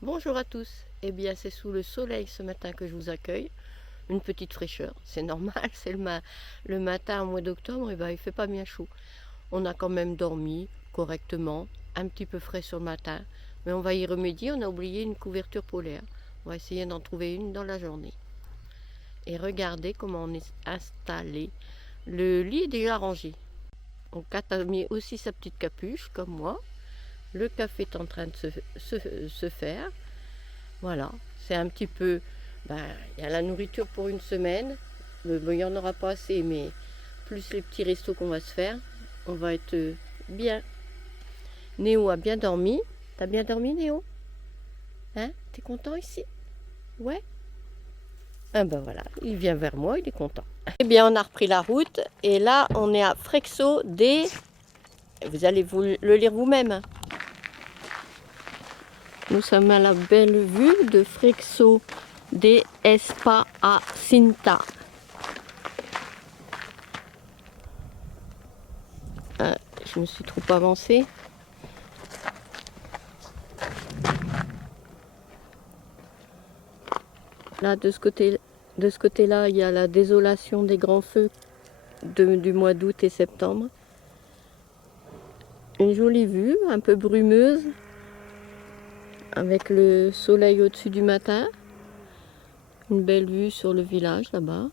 Bonjour à tous. Eh bien, c'est sous le soleil ce matin que je vous accueille. Une petite fraîcheur, c'est normal, c'est le matin au mois d'octobre, et ben, il fait pas bien chaud. On a quand même dormi correctement, un petit peu frais sur le matin, mais on va y remédier, on a oublié une couverture polaire. On va essayer d'en trouver une dans la journée. Et regardez comment on est installé. Le lit est déjà rangé. Donc Kat a mis aussi sa petite capuche, comme moi. Le café est en train de se faire. Voilà, c'est un petit peu... il y a la nourriture pour une semaine. Il n'y en aura pas assez, mais plus les petits restos qu'on va se faire, on va être bien. Néo a bien dormi. T'as bien dormi, Néo? Hein? T'es content ici? Ouais? Ah ben voilà, il vient vers moi, il est content. Eh bien, on a repris la route et là, on est à Frexo des... Vous allez vous le lire vous-même. Nous sommes à la belle vue de Frexo de Espacinta. Je me suis trop avancée. Là, de ce côté-là, il y a la désolation des grands feux du mois d'août et septembre. Une jolie vue, un peu brumeuse, avec le soleil au-dessus du matin. Une belle vue sur le village là-bas.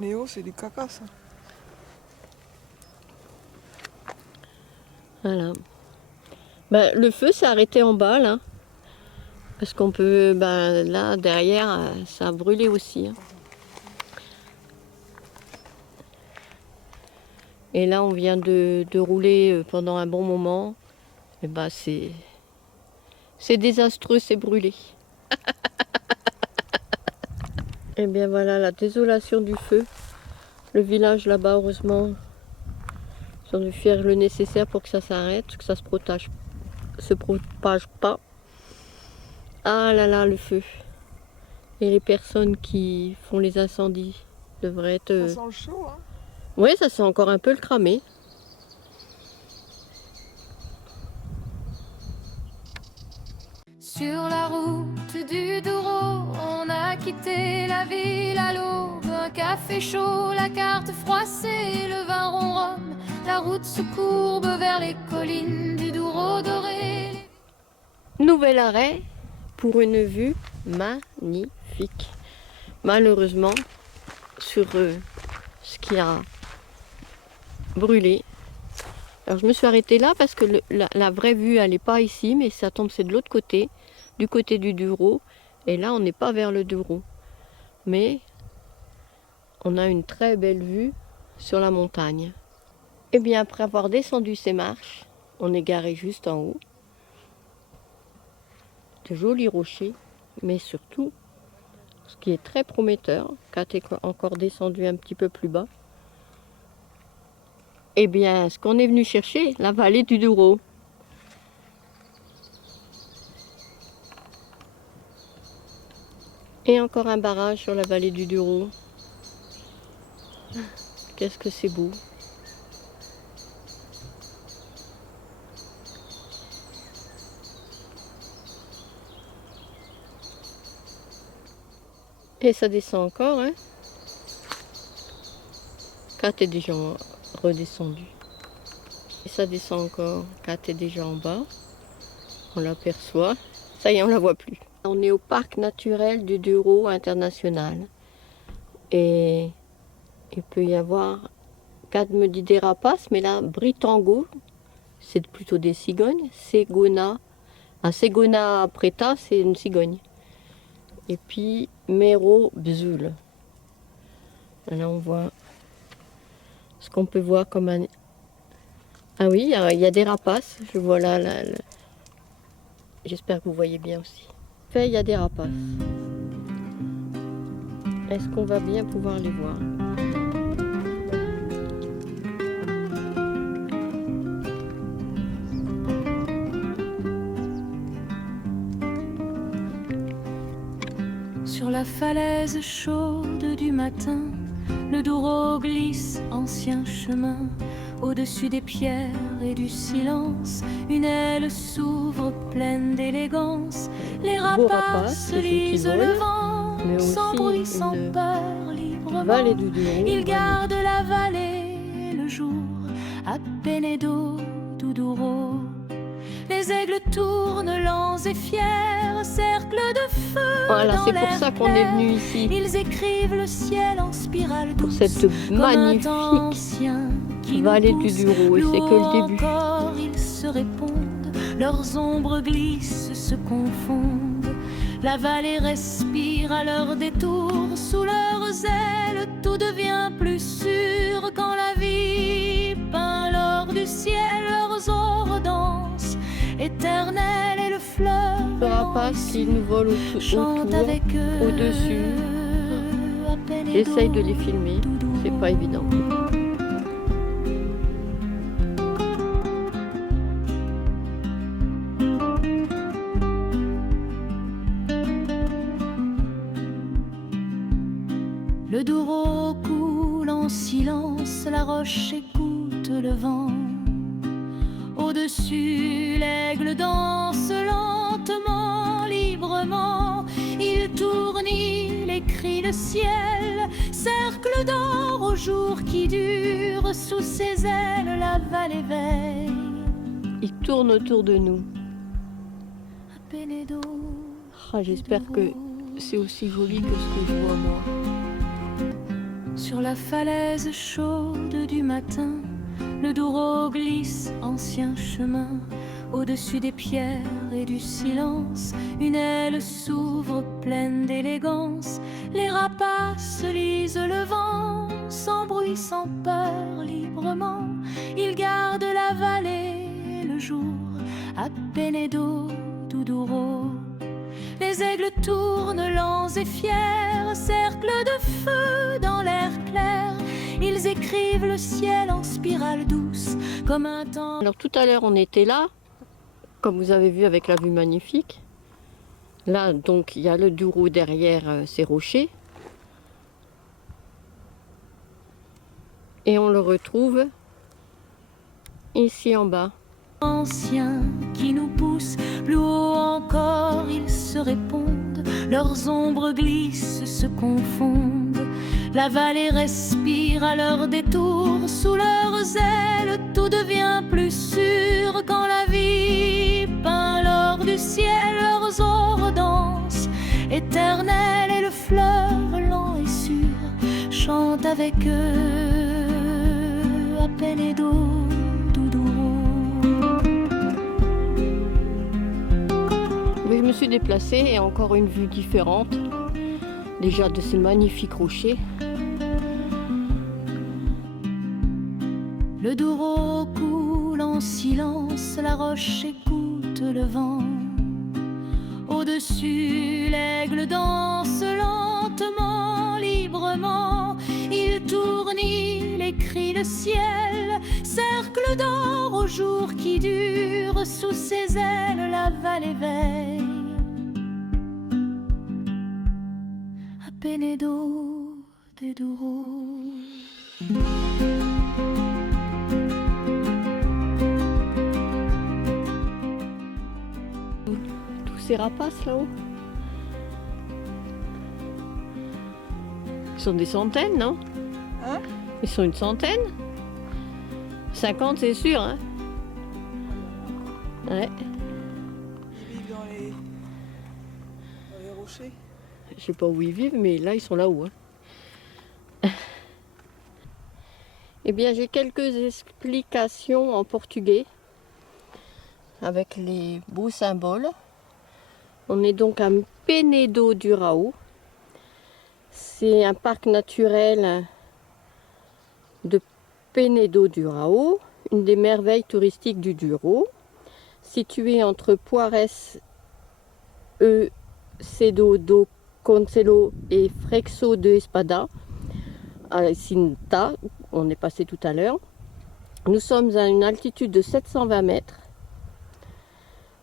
Néo, c'est du caca ça. Voilà. Le feu s'est arrêté en bas là. Parce qu'on peut, là derrière, ça a brûlé aussi. Et là, on vient de rouler pendant un bon moment. Et c'est désastreux, c'est brûlé. Et bien voilà la désolation du feu. Le village là-bas, heureusement, ils ont dû faire le nécessaire pour que ça s'arrête, que ça se propage pas. Ah là là, le feu. Et les personnes qui font les incendies devraient être... Ça sent le chaud, hein. Oui, ça sent encore un peu le cramé. Sur la route du Douro, on a quitté la ville à l'aube. Un café chaud, la carte froissée, le vin ronronne. La route se courbe vers les collines du Douro doré. Nouvel arrêt pour une vue magnifique. Malheureusement, sur ce qui a brûlé. Alors je me suis arrêtée là parce que la vraie vue, elle n'est pas ici, mais ça tombe, c'est de l'autre côté, du côté du Douro. Et là, on n'est pas vers le Douro. Mais on a une très belle vue sur la montagne. Et bien, après avoir descendu ces marches, on est garé juste en haut. De jolis rochers, mais surtout, ce qui est très prometteur, quand tu es encore descendu un petit peu plus bas, eh bien, ce qu'on est venu chercher, la vallée du Douro. Et encore un barrage sur la vallée du Douro. Qu'est-ce que c'est beau. Et ça descend encore, hein. Quand tu es déjà redescendu. Et ça descend encore quand tu es déjà en bas. On l'aperçoit. Ça y est, on la voit plus. On est au parc naturel du Douro international. Et il peut y avoir, Kat me dit des rapaces, mais là, Britango, c'est plutôt des cigognes. Segona preta, c'est une cigogne. Et puis Mero Bzoul. Là, on voit ce qu'on peut voir comme un... Ah oui, il y a des rapaces. Je vois là. J'espère que vous voyez bien aussi. Il y a des rapaces. Est-ce qu'on va bien pouvoir les voir? Sur la falaise chaude du matin, le Douro glisse, ancien chemin. Au-dessus des pierres et du silence, une aile s'ouvre pleine d'élégance. Les rapaces rapaces qui lisent volent, le vent, mais sans aussi bruit, sans une peur, librement. vallée du Douro. Ils gardent la vallée le jour, à Penedo du Douro. Les aigles tournent lents et fiers, cercle de feu Voilà, dans c'est pour l'air ça qu'on est clair. venu ici, Ils écrivent le ciel en spirale pour douce, cette comme un magnifique temps ancien qui nous vallée du pousse. Douro, et Plus c'est que haut le début. encore, ils se répondent, leurs ombres glissent, se confondent. La vallée respire à leur détour, sous leurs ailes tout devient plus sûr. Quand la vie peint l'or du ciel, leurs ombres dansent, éternel et le fleuve Le rapace qui nous vole autour, chante avec eux, au-dessus. à peine J'essaye de les filmer, c'est pas évident. Le Douro coule en silence, la roche écoute le vent. Au-dessus, l'aigle danse lentement, librement. Il tournit, les cris le ciel, cercle d'or au jour qui dure. Sous ses ailes, la vallée veille. Il tourne autour de nous. À Penedo, Ah, j'espère que c'est aussi joli que ce que je vois moi. sur la falaise chaude du matin, le Douro glisse, ancien chemin. Au-dessus des pierres et du silence, une aile s'ouvre pleine d'élégance. Les rapaces lisent le vent, sans bruit, sans peur, librement. Ils gardent la vallée le jour, à Penedo du Douro. Les aigles tournent lents et fiers, cercle de feu dans l'air clair. Ils écrivent le ciel en spirale douce, comme un temps. Alors tout à l'heure on était là, comme vous avez vu avec la vue magnifique. Là donc il y a le Douro derrière ces rochers. Et on le retrouve ici en bas. Anciens qui nous poussent, plus haut encore ils se répondent, leurs ombres glissent, se confondent. La vallée respire à leur détour, sous leurs ailes tout devient plus sûr. Quand la vie peint l'or du ciel, leurs ombres dansent, éternel et le fleuve lent et sûr chante avec eux, à Penedo du Douro. Mais je me suis déplacée et encore une vue différente, déjà de ces magnifiques rochers. Le Douro coule en silence, la roche écoute le vent. Au-dessus, l'aigle danse lentement, librement. Il tournit, les cris le ciel, cercle d'or au jour qui dure. Sous ses ailes, la vallée veille. À Penedo du Douro. Tous ces rapaces là-haut. Ils sont des centaines, non? Hein? Ils sont une centaine? 50 c'est sûr, hein? Ouais. Ils vivent dans les rochers. Je sais pas où ils vivent, mais là ils sont là-haut. Hein. Eh bien, j'ai quelques explications en portugais avec les beaux symboles. On est donc à Penedo du Douro. C'est un parc naturel de Penedo du Douro, une des merveilles touristiques du Douro, situé entre Poares e Cedo do Conselho et Freixo de Espada, à Sinta, on est passé tout à l'heure. Nous sommes à une altitude de 720 mètres.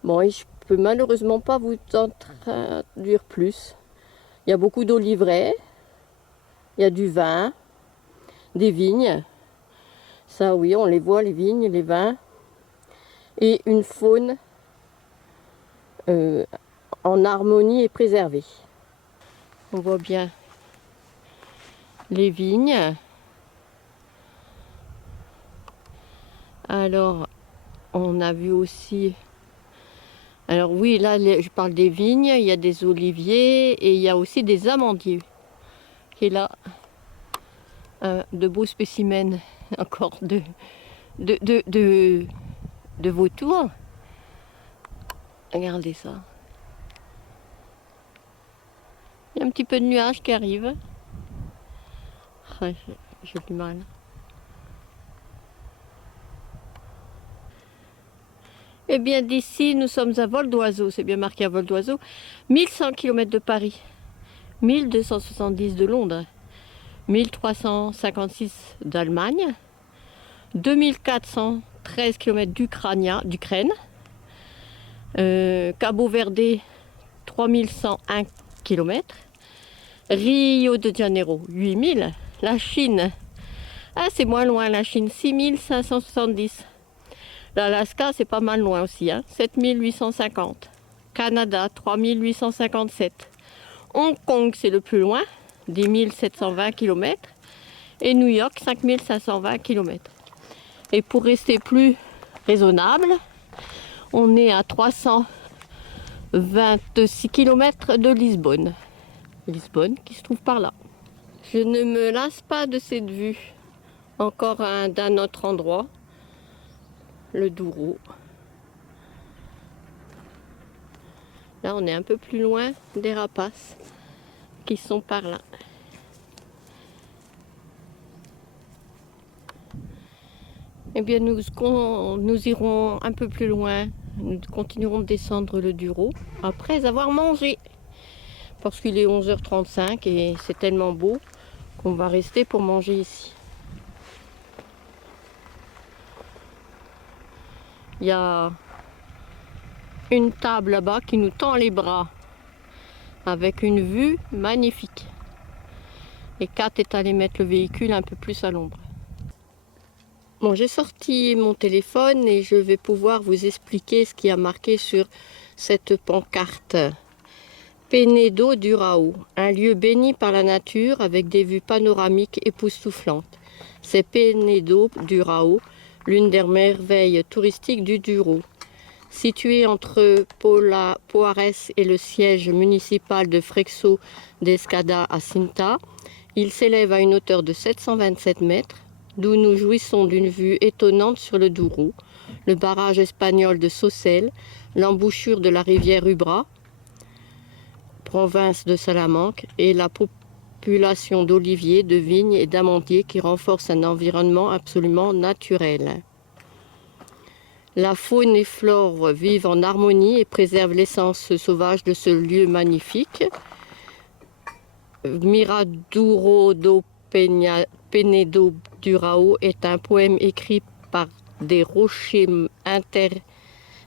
Bon, et je peux malheureusement pas vous en traduire plus. Il y a beaucoup d'oliveraies, il y a du vin, des vignes. Ça oui, on les voit, les vignes, les vins. Et une faune en harmonie et préservée. On voit bien les vignes. Alors, on a vu aussi... Alors oui, là, je parle des vignes, il y a des oliviers et il y a aussi des amandiers. Qui est là, de beaux spécimens encore de vautours. Regardez ça. Il y a un petit peu de nuages qui arrivent. Ah, j'ai du mal. Eh bien d'ici, nous sommes à vol d'oiseau. C'est bien marqué à vol d'oiseau. 1100 km de Paris. 1270 de Londres. 1356 d'Allemagne. 2413 km d'Ukraine. Cabo Verde, 3101 km. Rio de Janeiro, 8000. La Chine, ah c'est moins loin, la Chine, 6570. L'Alaska, c'est pas mal loin aussi, hein, 7850. Canada, 3857. Hong Kong, c'est le plus loin, 10 720 km. Et New York, 5520 km. Et pour rester plus raisonnable, on est à 326 km de Lisbonne. Lisbonne qui se trouve par là. Je ne me lasse pas de cette vue. Encore d'un autre endroit, le Douro. Là, on est un peu plus loin des rapaces qui sont par là. Eh bien, nous irons un peu plus loin. Nous continuerons de descendre le Douro après avoir mangé. Parce qu'il est 11h35 et c'est tellement beau qu'on va rester pour manger ici. Il y a une table là-bas qui nous tend les bras avec une vue magnifique. Et Kat est allée mettre le véhicule un peu plus à l'ombre. Bon, j'ai sorti mon téléphone et je vais pouvoir vous expliquer ce qui a marqué sur cette pancarte. Penedo Durão, un lieu béni par la nature avec des vues panoramiques époustouflantes. C'est Penedo Durão, l'une des merveilles touristiques du Douro. Situé entre Poares et le siège municipal de Freixo d'Escada à Sinta, il s'élève à une hauteur de 727 mètres, d'où nous jouissons d'une vue étonnante sur le Douro, le barrage espagnol de Socel, l'embouchure de la rivière Ubra, province de Salamanque, et la population d'oliviers, de vignes et d'amandiers qui renforce un environnement absolument naturel. La faune et flore vivent en harmonie et préservent l'essence sauvage de ce lieu magnifique. Miradouro do Penedo Durão est un poème écrit par des rochers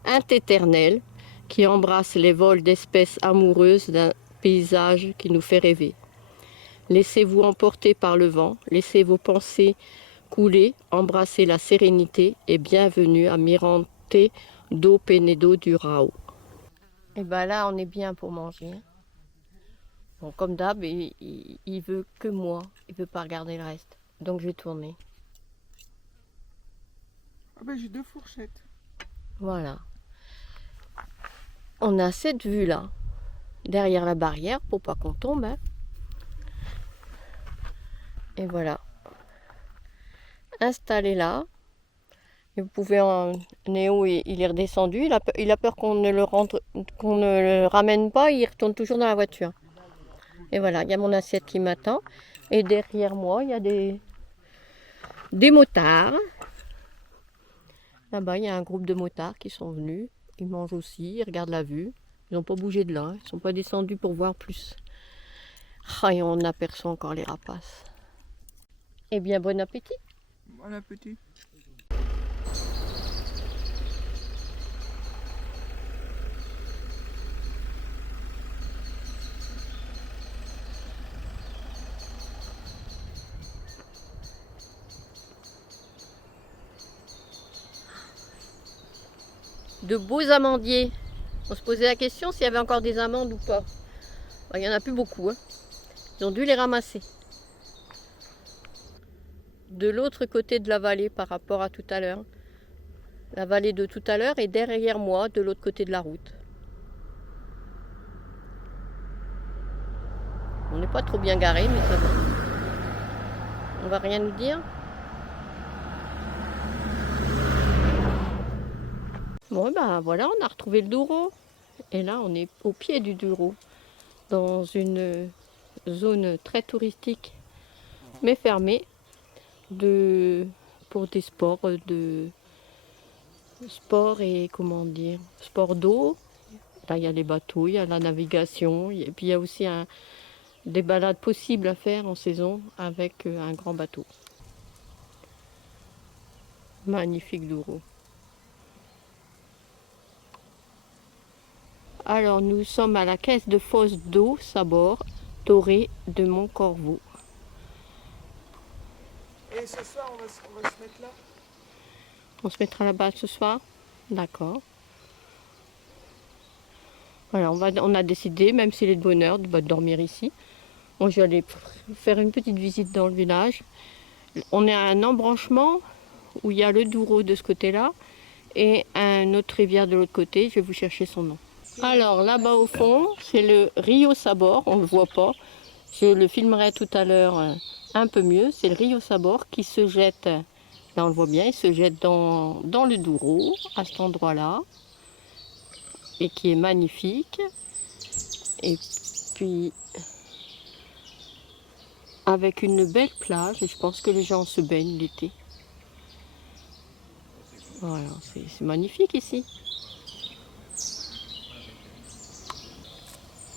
intéternels qui embrassent les vols d'espèces amoureuses d'un paysage qui nous fait rêver. Laissez-vous emporter par le vent, laissez vos pensées couler, embrassez la sérénité et bienvenue à Mirante do Penedo Durão. Et bien là, on est bien pour manger. Bon, comme d'hab, il veut que moi, il veut pas regarder le reste. Donc je vais tourner. Ah ben j'ai 2 fourchettes. Voilà. On a cette vue là, derrière la barrière, pour pas qu'on tombe. Hein. Et voilà. Installé là. Et vous pouvez Néo, il est redescendu. Il a peur qu'on ne le ramène pas. Il retourne toujours dans la voiture. Et voilà, il y a mon assiette qui m'attend. Et derrière moi, il y a des motards. Là-bas, il y a un groupe de motards qui sont venus. Ils mangent aussi, ils regardent la vue. Ils n'ont pas bougé de là. Ils ne sont pas descendus pour voir plus. Ah, et on aperçoit encore les rapaces. Eh bien, bon appétit. Bon appétit. De beaux amandiers. On se posait la question s'il y avait encore des amandes ou pas. Il n'y en a plus beaucoup, hein. Ils ont dû les ramasser. De l'autre côté de la vallée par rapport à tout à l'heure. La vallée de tout à l'heure est derrière moi, de l'autre côté de la route. On n'est pas trop bien garé, mais ça va. On va rien nous dire. Bon, ben voilà, on a retrouvé le Douro. Et là, on est au pied du Douro, dans une zone très touristique, mais fermée, pour des sports et comment dire, sport d'eau. Là, il y a les bateaux, il y a la navigation, et puis il y a aussi des balades possibles à faire en saison avec un grand bateau. Magnifique Douro. Alors, nous sommes à la caisse de fosse d'eau Sabor, Toré de Montcorvo. Et ce soir, on va se mettre là. On se mettra là-bas ce soir? D'accord. Voilà, on a décidé, même s'il est de bonne heure, de dormir ici. Bon, je vais aller faire une petite visite dans le village. On est à un embranchement où il y a le Douro de ce côté-là et une autre rivière de l'autre côté. Je vais vous chercher son nom. Alors là-bas au fond, c'est le Rio Sabor, on ne le voit pas. Je le filmerai tout à l'heure un peu mieux. C'est le Rio Sabor qui se jette, là on le voit bien, il se jette dans le Douro, à cet endroit-là, et qui est magnifique. Et puis avec une belle plage, et je pense que les gens se baignent l'été. Voilà, c'est magnifique ici.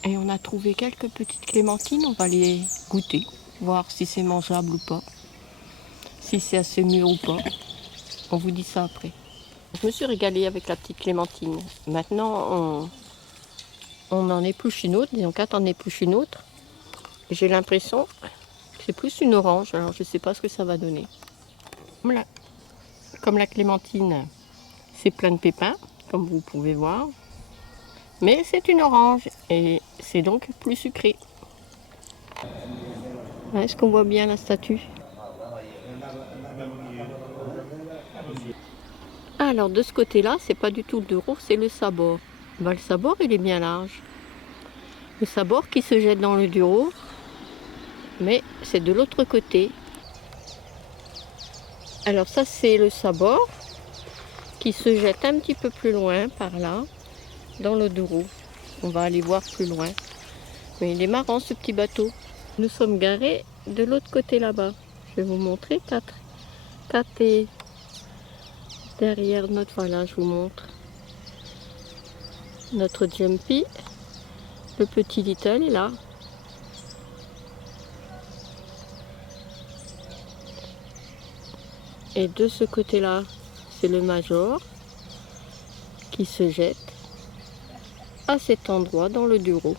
Et on a trouvé quelques petites clémentines, on va les goûter, voir si c'est mangeable ou pas, si c'est assez mûr ou pas. On vous dit ça après. Je me suis régalée avec la petite clémentine. Maintenant, on en épluche une autre, disons qu'à en épluche une autre. J'ai l'impression que c'est plus une orange, alors je ne sais pas ce que ça va donner. Comme la clémentine, c'est plein de pépins, comme vous pouvez voir. Mais c'est une orange et c'est donc plus sucré. Est-ce qu'on voit bien la statue? Alors de ce côté-là, c'est pas du tout le Douro, c'est le Sabor. Le Sabor, il est bien large. Le Sabor qui se jette dans le Douro, mais c'est de l'autre côté. Alors ça, c'est le Sabor qui se jette un petit peu plus loin par là. Dans le Douro. On va aller voir plus loin. Mais il est marrant ce petit bateau. Nous sommes garés de l'autre côté là-bas. Je vais vous montrer 4 et derrière notre, voilà, je vous montre. Notre Jumpy. Le petit Little est là. Et de ce côté-là, c'est le Major qui se jette à cet endroit dans le Douro.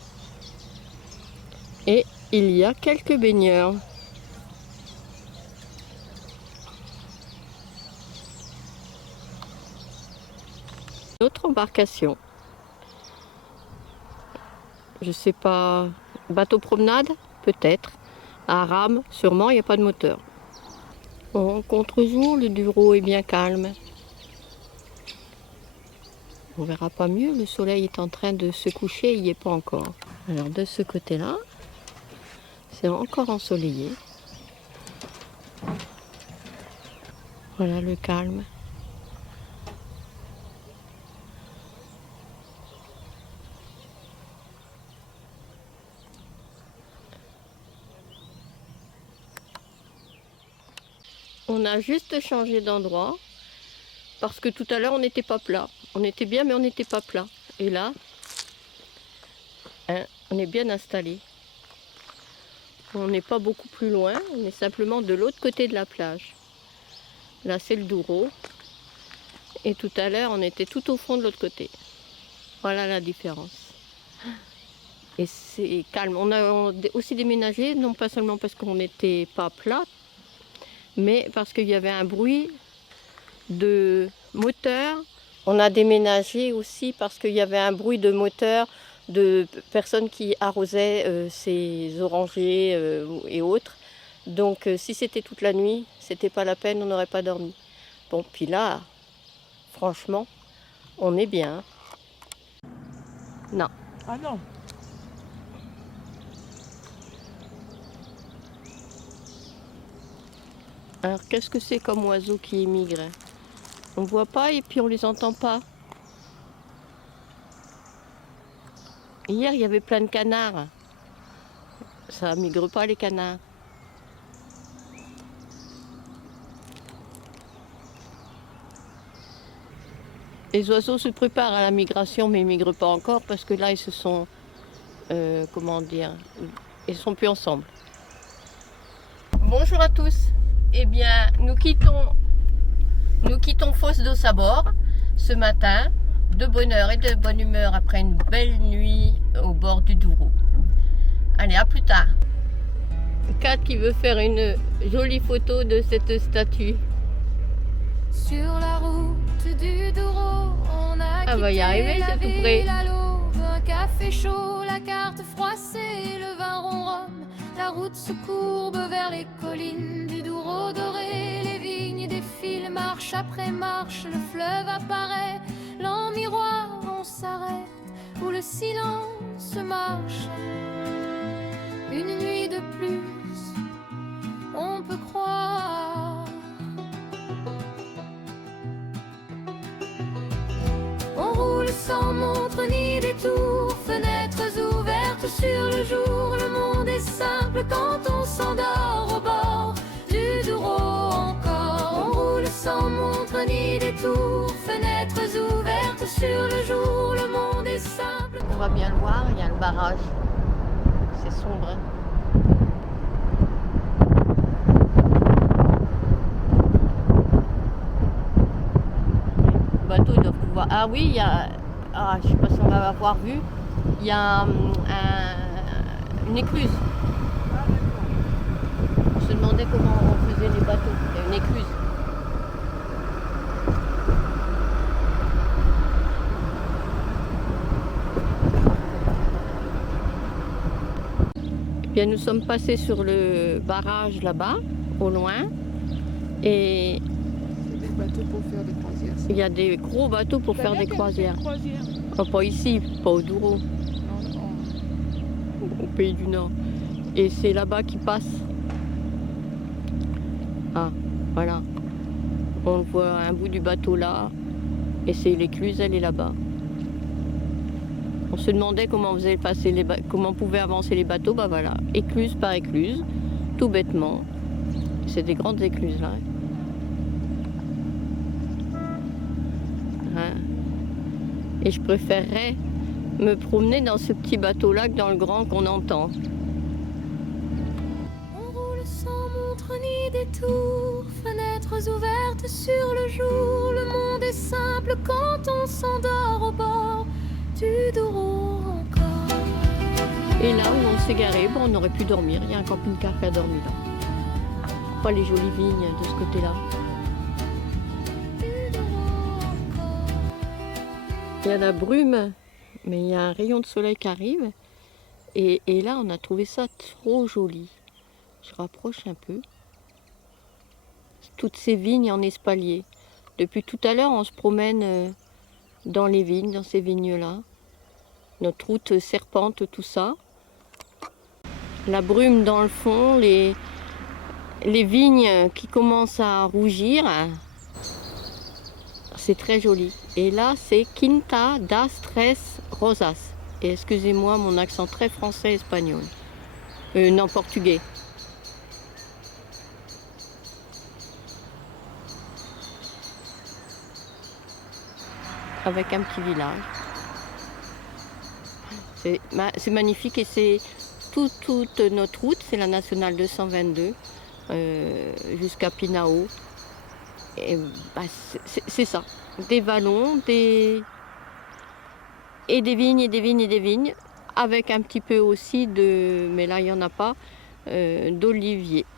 Et il y a quelques baigneurs. Notre embarcation. Je sais pas, bateau promenade peut-être. À rame, sûrement, il n'y a pas de moteur. Bon, contre-jour, le Douro est bien calme. On verra pas mieux, le soleil est en train de se coucher, il n'y est pas encore. Alors de ce côté-là, c'est encore ensoleillé. Voilà le calme. On a juste changé d'endroit parce que tout à l'heure on n'était pas plat. On était bien mais on n'était pas plat. Et là, on est bien installé. On n'est pas beaucoup plus loin, on est simplement de l'autre côté de la plage. Là c'est le Douro. Et tout à l'heure on était tout au fond de l'autre côté. Voilà la différence. Et c'est calme. On a aussi déménagé, non pas seulement parce qu'on n'était pas plat, mais parce qu'il y avait un bruit de moteur On a déménagé aussi parce qu'il y avait un bruit de moteur de personnes qui arrosaient ces orangers et autres. Donc si c'était toute la nuit, c'était pas la peine, on n'aurait pas dormi. Bon, puis là, franchement, on est bien. Non. Ah non. Alors qu'est-ce que c'est comme oiseau qui émigre? On ne voit pas et puis on les entend pas. Hier, il y avait plein de canards. Ça migre pas les canards. Les oiseaux se préparent à la migration, mais ils ne migrent pas encore parce que là, ils se sont, comment dire, ils sont plus ensemble. Bonjour à tous. Eh bien, nous quittons Fosse d'Ossabord ce matin, de bonne heure et de bonne humeur après une belle nuit au bord du Douro. Allez, à plus tard. Kat qui veut faire une jolie photo de cette statue. Sur la route du Douro, on a Ah, va y arriver, c'est tout près. à l'aube, un café chaud, la carte froissée, le vin ronrome. La route se courbe vers les collines du Douro doré. Les vignes défilent marche après marche, le fleuve apparaît. L'en miroir, on s'arrête, où le silence marche. Une nuit de plus, on peut croire. On roule sans montre ni détour, fenêtres ouvertes sur le jour. Le monde est simple quand on s'endort au bord du Douro encore. On roule sans montre ni détour, fenêtres ouvertes sur le jour. Le monde est simple. On va bien le voir, il y a le barrage. C'est sombre. Hein. Le bateau doit pouvoir. Ah oui, il y a. Ah, je sais pas si on va avoir vu. Il y a une écluse. Ah d'accord. On se demandait comment on faisait les bateaux. Il y a une écluse. Bien, nous sommes passés sur le barrage là-bas, au loin, et C'est des bateaux pour faire des croisières. il y a des gros bateaux pour faire des croisières. Oh, pas ici, pas au Douro, au pays du Nord. Et c'est là-bas qu'ils passent. Ah, voilà. On voit un bout du bateau là, et c'est l'écluse, elle est là-bas. On se demandait comment on faisait passer comment pouvaient avancer les bateaux, bah voilà, écluse par écluse, tout bêtement. C'est des grandes écluses là. Hein. Et je préférerais me promener dans ce petit bateau là que dans le grand qu'on entend. On roule sans montre ni détour, fenêtres ouvertes sur le jour. Le monde est simple quand on s'endort au bord du Douro encore. Et là où on s'est garé, bon, on aurait pu dormir. Il y a un camping-car qui a dormi là. Pas les jolies vignes de ce côté-là. Du Douro encore. Il y a la brume, mais il y a un rayon de soleil qui arrive. Et là, on a trouvé ça trop joli. Je rapproche un peu. Toutes ces vignes en espalier. Depuis tout à l'heure, on se promène dans les vignes, dans ces vignes-là. Notre route serpente, tout ça. La brume dans le fond, les vignes qui commencent à rougir. C'est très joli. Et là, c'est Quinta das Tres Rosas. Et excusez-moi mon accent très français-espagnol. Non, portugais. Avec un petit village. C'est magnifique et c'est toute notre route, c'est la nationale 222 jusqu'à Pinao. Et bah, c'est ça, des vallons, et des vignes et des vignes et des vignes, avec un petit peu aussi mais là il n'y en a pas, d'oliviers.